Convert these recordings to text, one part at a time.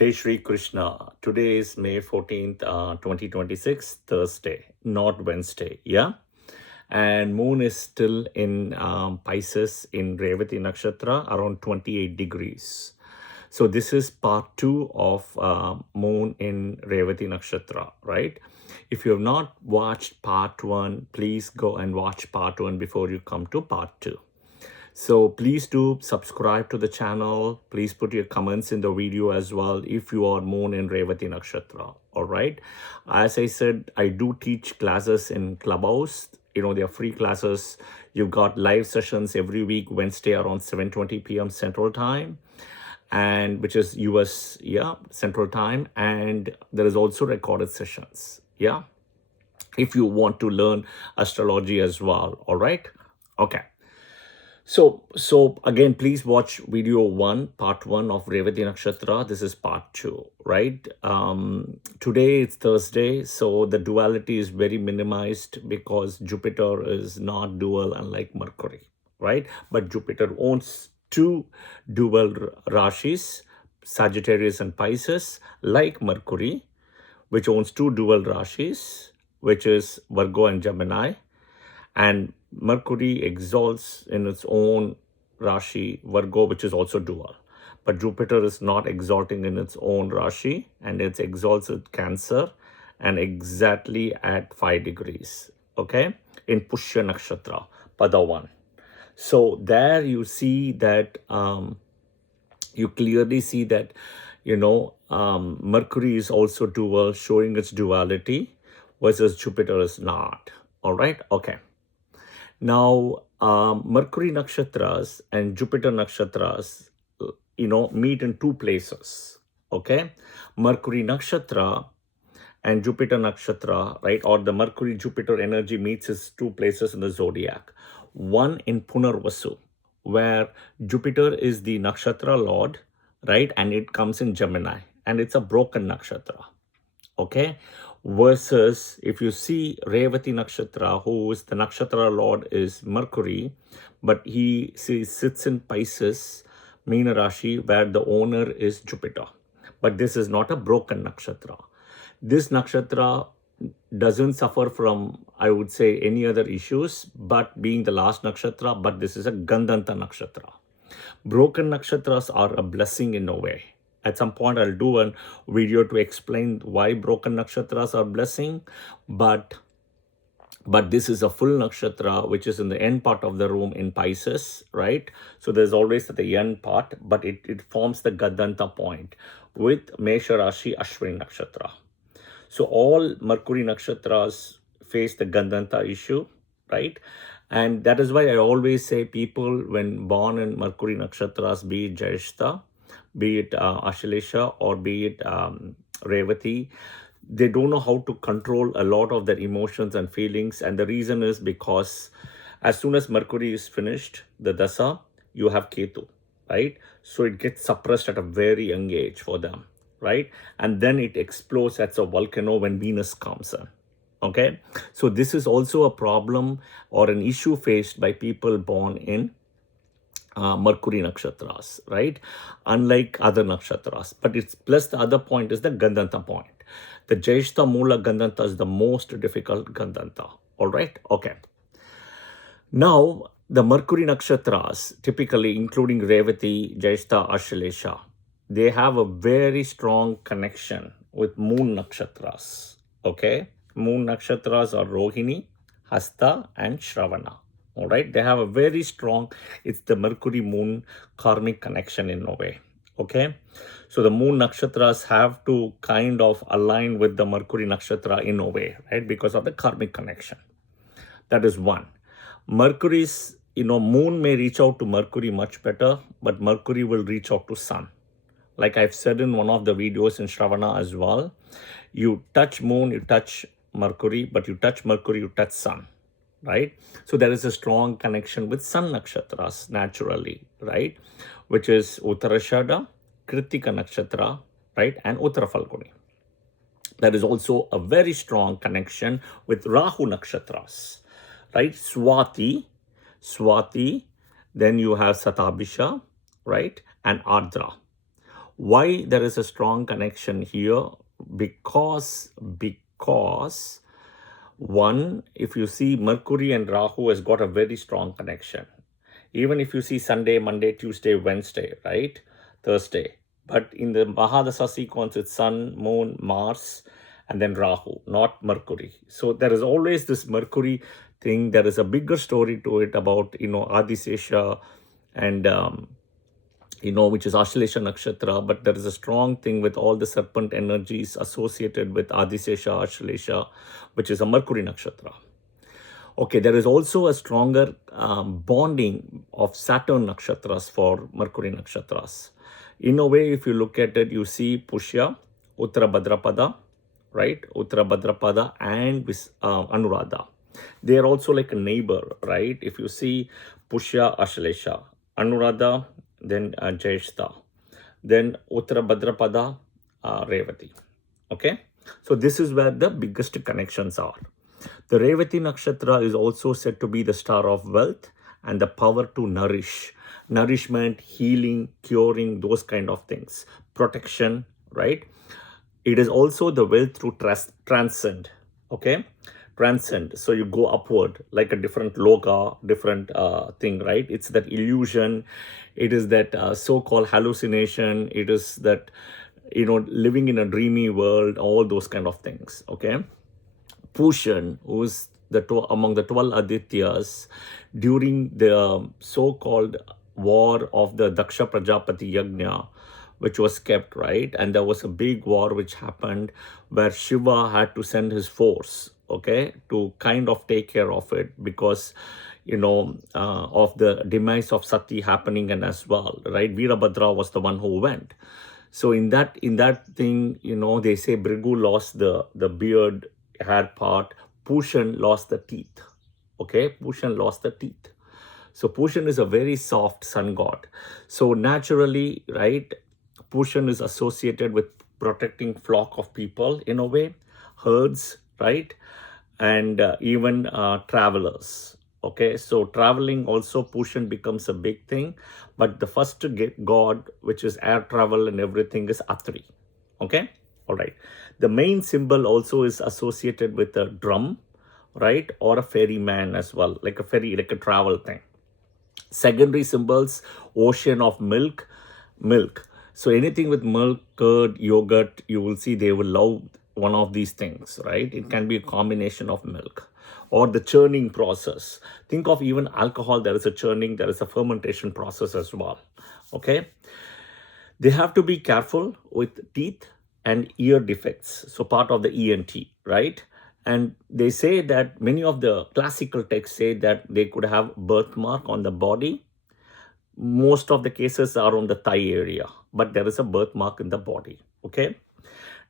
Hey Shri Krishna. Today is May 14th, 2026, Thursday, not Wednesday. Yeah. And moon is still in Pisces in Revati Nakshatra around 28 degrees. So this is part 2 of moon in Revati Nakshatra, right? If you have not watched part 1, please go and watch part 1 before you come to part 2. So please do subscribe to the channel. Please put your comments in the video as well if you are moon in Revati Nakshatra. All right. As I said, I do teach classes in Clubhouse. You know, they are free classes. You've got live sessions every week, Wednesday around 7:20 p.m. Central Time, and which is US, Central Time. And there is also recorded sessions. Yeah. If you want to learn astrology as well. All right. Okay. So again, please watch video 1, part 1 of Revati Nakshatra. This is part 2, right? Today it's Thursday, so the duality is very minimized because Jupiter is not dual unlike Mercury, right? But Jupiter owns two dual rashis, Sagittarius and Pisces, like Mercury, which owns two dual rashis, which is Virgo and Gemini. And Mercury exalts in its own Rashi, Virgo, which is also dual. But Jupiter is not exalting in its own Rashi, and it exalts at Cancer and exactly at 5 degrees, okay, in Pushya Nakshatra, Pada 1. So there you see that, you clearly see that, Mercury is also dual, showing its duality, versus Jupiter is not. All right, okay. Now, Mercury nakshatras and Jupiter nakshatras, meet in two places, okay? Mercury nakshatra and Jupiter nakshatra, right? Or the Mercury-Jupiter energy meets is two places in the zodiac. One in Punarvasu, where Jupiter is the nakshatra lord, right? And it comes in Gemini, and it's a broken nakshatra. Okay, versus if you see Revati Nakshatra, who is the Nakshatra Lord is Mercury, but he sits in Pisces, Meena Rashi, where the owner is Jupiter. But this is not a broken Nakshatra. This Nakshatra doesn't suffer from, I would say, any other issues, but being the last Nakshatra, but this is a Gandanta Nakshatra. Broken Nakshatras are a blessing in a way. At some point, I'll do a video to explain why broken nakshatras are blessing, but this is a full nakshatra, which is in the end part of the room in Pisces, right? So there's always the end part, but it forms the Gadanta point with Mesha Rashi Ashwini Nakshatra. So all Mercury nakshatras face the Gandanta issue, right? And that is why I always say people when born in Mercury nakshatras, be it Jyeshta, be it Ashlesha, or be it Revati, they don't know how to control a lot of their emotions and feelings. And the reason is because as soon as Mercury is finished, the Dasa, you have Ketu, right? So it gets suppressed at a very young age for them, right? And then it explodes as a volcano when Venus comes in. Okay, so this is also a problem or an issue faced by people born in Mercury nakshatras, right? Unlike other nakshatras. But it's plus the other point is the Gandanta point. The Jyeshta Mula Gandanta is the most difficult Gandanta. All right, okay. Now, the Mercury nakshatras, typically including Revati, Jyeshta, Ashlesha, they have a very strong connection with moon nakshatras. Okay, moon nakshatras are Rohini, Hasta, and Shravana. All right, they have a very strong, it's the Mercury moon karmic connection in a way. Okay, so the moon nakshatras have to kind of align with the Mercury nakshatra in a way, right? Because of the karmic connection. That is one. Mercury's, moon may reach out to Mercury much better, but Mercury will reach out to sun. Like I've said in one of the videos in Shravana as well, you touch moon, you touch Mercury, but you touch Mercury, you touch sun, right? So there is a strong connection with sun nakshatras naturally, right? Which is Uttarashada, Kritika nakshatra, right? And Uttara Falguni. There is also a very strong connection with Rahu nakshatras, right? Swati, then you have Satabhisha, right? And Ardra. Why there is a strong connection here? Because one, if you see Mercury and Rahu has got a very strong connection. Even if you see Sunday, Monday, Tuesday, Wednesday, right? Thursday. But in the Mahadasa sequence, it's Sun, Moon, Mars, and then Rahu, not Mercury. So there is always this Mercury thing. There is a bigger story to it about, Adisesha and, which is Ashlesha Nakshatra, but there is a strong thing with all the serpent energies associated with Adisesha, Ashlesha, which is a Mercury Nakshatra. Okay, there is also a stronger bonding of Saturn Nakshatras for Mercury Nakshatras. In a way, if you look at it, you see Pushya, Uttara Bhadrapada, right? Uttara Bhadrapada and Anuradha. They are also like a neighbor, right? If you see Pushya, Ashlesha, Anuradha, then Jyeshta, then Uttara Bhadrapada, Revati. Okay, so this is where the biggest connections are. The Revati Nakshatra is also said to be the star of wealth and the power to nourish, nourishment, healing, curing, those kind of things, protection, right? It is also the wealth to transcend, okay? Transcend. So you go upward like a different loka, different thing, right? It's that illusion. It is that so-called hallucination. It is that, living in a dreamy world, all those kind of things, okay? Pushan, who is among the 12 Adityas, during the so-called war of the Daksha Prajapati Yajna, which was kept, right? And there was a big war which happened where Shiva had to send his force, okay, to kind of take care of it because, of the demise of Sati happening and as well, right? Veerabhadra was the one who went. So in that thing, they say Brigu lost the beard, hair part. Pushan lost the teeth. Okay, Pushan lost the teeth. So Pushan is a very soft sun god. So naturally, right, Pushan is associated with protecting flock of people in a way, herds, right, and even travelers. Okay, so traveling also, Pushan becomes a big thing, but the first god, which is air travel and everything, is Atri. Okay, all right. The main symbol also is associated with a drum, right, or a ferryman as well, like a ferry, like a travel thing. Secondary symbols, ocean of milk. So anything with milk, curd, yogurt, you will see they will love one of these things, right? It can be a combination of milk or the churning process. Think of even alcohol, there is a churning, there is a fermentation process as well, okay? They have to be careful with teeth and ear defects. So part of the ENT, right? And they say that many of the classical texts say that they could have birthmark on the body. Most of the cases are on the thigh area, but there is a birthmark in the body, okay?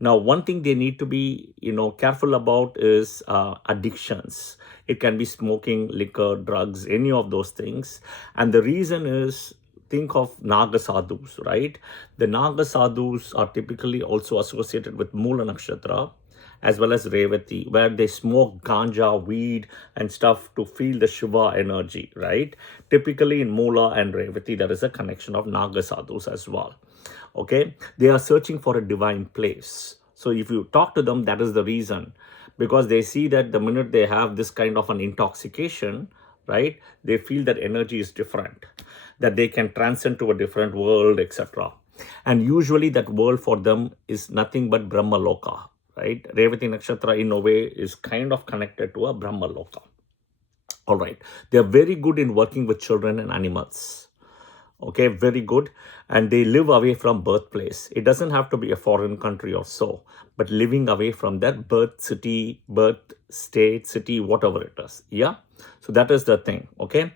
Now, one thing they need to be, careful about is addictions. It can be smoking, liquor, drugs, any of those things. And the reason is, think of Naga Sadhus, right? The Naga Sadhus are typically also associated with Mula Nakshatra as well as Revati, where they smoke ganja, weed and stuff to feel the Shiva energy, right? Typically in Mula and Revati, there is a connection of Naga Sadhus as well. Okay, they are searching for a divine place. So if you talk to them, that is the reason, because they see that the minute they have this kind of an intoxication, right, they feel that energy is different, that they can transcend to a different world, etc. And usually that world for them is nothing but Brahma Loka, right? Revati Nakshatra in a way is kind of connected to a Brahma Loka. All right, they are very good in working with children and animals. Okay, very good. And they live away from birthplace. It doesn't have to be a foreign country or so, but living away from that birth city, birth state, city, whatever it is. Yeah, so that is the thing. Okay,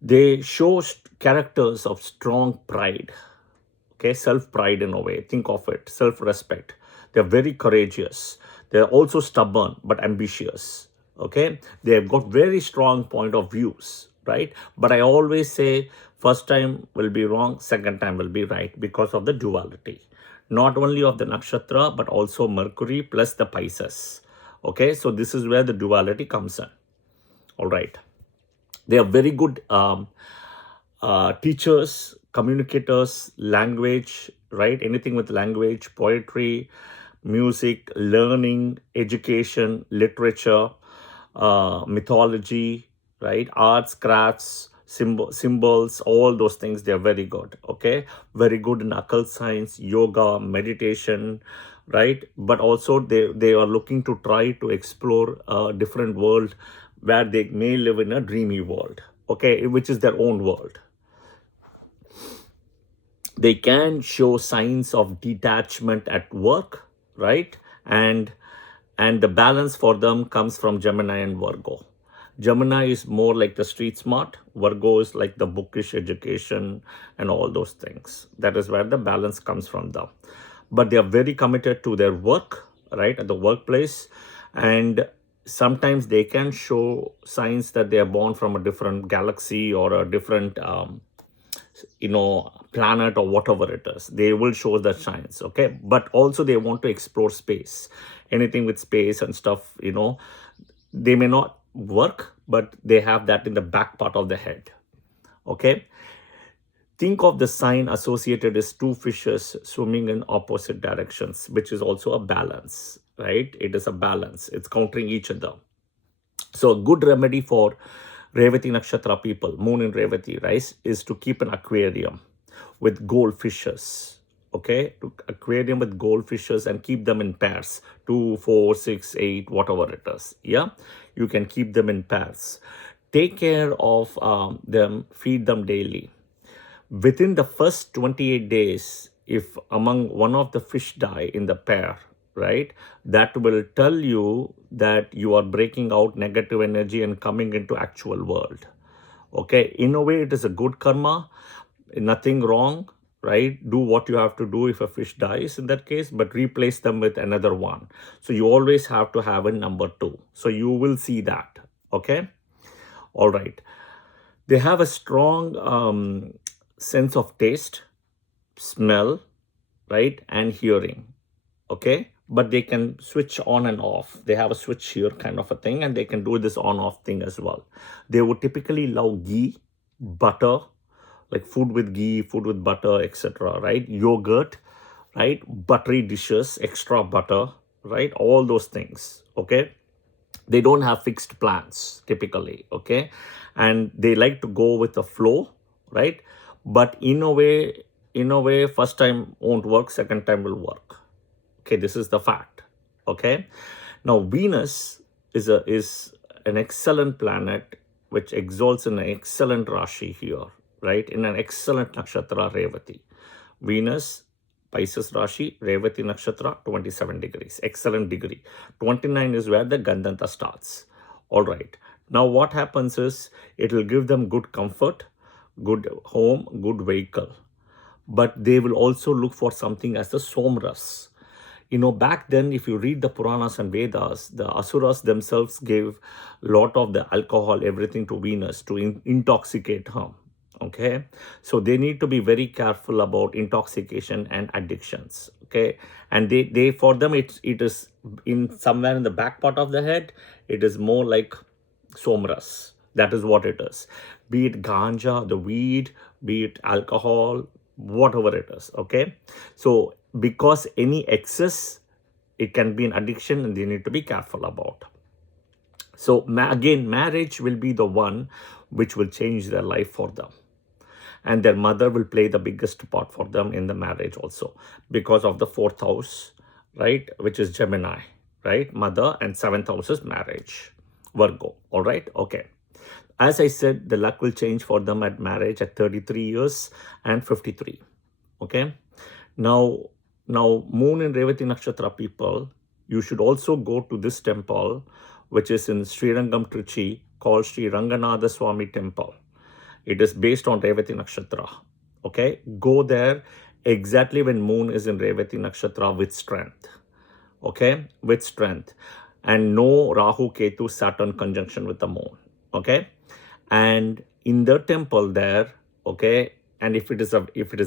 they show characters of strong pride. Okay, self-pride in a way. Think of it, self-respect. They're very courageous. They're also stubborn but ambitious. Okay, they have got very strong point of views, right? But I always say first time will be wrong, second time will be right, because of the duality, not only of the nakshatra but also Mercury plus the Pisces. Okay, so this is where the duality comes in. All right, they are very good teachers, communicators, language, right? Anything with language, poetry, music, learning, education, literature, mythology, right? Arts, crafts, symbols, all those things, they're very good, okay? Very good in occult science, yoga, meditation, right? But also they are looking to try to explore a different world where they may live in a dreamy world, okay? Which is their own world. They can show signs of detachment at work, right? And the balance for them comes from Gemini and Virgo. Gemini is more like the street smart, Virgo is like the bookish education and all those things. That is where the balance comes from them. But they are very committed to their work, right, at the workplace. And sometimes they can show signs that they are born from a different galaxy or a different planet or whatever it is. They will show the signs, okay? But also they want to explore space. Anything with space and stuff, they may not work, but they have that in the back part of the head, okay? Think of the sign associated as two fishes swimming in opposite directions, which is also a balance, right? It is a balance. It's countering each other. So a good remedy for Revati Nakshatra people, moon in Revati, right, is to keep an aquarium with goldfishes, okay? Aquarium with goldfishes and keep them in pairs, 2, 4, 6, 8, whatever it is, yeah? You can keep them in pairs. Take care of them, feed them daily. Within the first 28 days, if among one of the fish die in the pair, right, that will tell you that you are breaking out negative energy and coming into actual world. Okay, in a way, it is a good karma, nothing wrong, right? Do what you have to do if a fish dies in that case, but replace them with another one. So you always have to have a number 2. So you will see that, okay? All right. They have a strong sense of taste, smell, right, and hearing, okay? But they can switch on and off. They have a switch here kind of a thing, and they can do this on-off thing as well. They would typically love ghee, butter, like food with ghee, food with butter, etc., right? Yogurt, right? Buttery dishes, extra butter, right? All those things, okay? They don't have fixed plans typically, okay? And they like to go with the flow, right? But in a way, first time won't work, second time will work. Okay, this is the fact. Okay, now Venus is an excellent planet which exalts in an excellent Rashi here, right? In an excellent Nakshatra Revati. Venus, Pisces Rashi, Revati Nakshatra, 27 degrees. Excellent degree. 29 is where the Gandanta starts. All right. Now what happens is it will give them good comfort, good home, good vehicle. But they will also look for something as the Somras. Back then, if you read the Puranas and Vedas, the Asuras themselves gave a lot of the alcohol, everything to Venus to intoxicate her. Okay, so they need to be very careful about intoxication and addictions. Okay, and they for them it is in somewhere in the back part of the head. It is more like somras. That is what it is. Be it ganja, the weed, be it alcohol, whatever it is. Okay, so because any excess, it can be an addiction, and they need to be careful about. So again, marriage will be the one which will change their life for them. And their mother will play the biggest part for them in the marriage also, because of the 4th house, right, which is Gemini, right, mother, and 7th house is marriage, Virgo. All right, okay. As I said, the luck will change for them at marriage at 33 years and 53. Okay. Now moon in Revati Nakshatra people, you should also go to this temple, which is in Srirangam, Trichy, called Sri Ranganatha Swami Temple. It is based on Revati Nakshatra. Okay, go there exactly when moon is in Revati Nakshatra with strength. Okay, with strength, and no Rahu, Ketu, Saturn conjunction with the moon. Okay, and in the temple there, okay, and if it is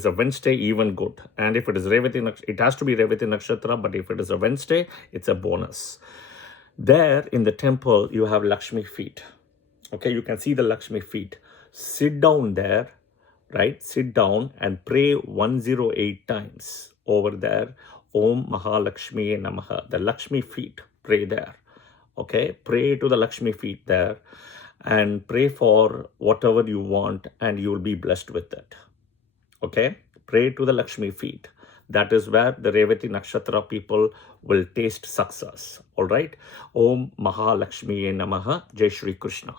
a Wednesday, even good. And if it is Revati Nakshatra, it has to be Revati Nakshatra, but if it is a Wednesday, it's a bonus. There in the temple, you have Lakshmi feet. Okay, you can see the Lakshmi feet. Sit down there, right? Sit down and pray 108 times over there. Om Mahalakshmi Namaha. The Lakshmi feet, pray there. Okay, pray to the Lakshmi feet there and pray for whatever you want, and you will be blessed with it. Okay, pray to the Lakshmi feet. That is where the Revati Nakshatra people will taste success. All right. Om Mahalakshmi Namaha. Jai Shri Krishna.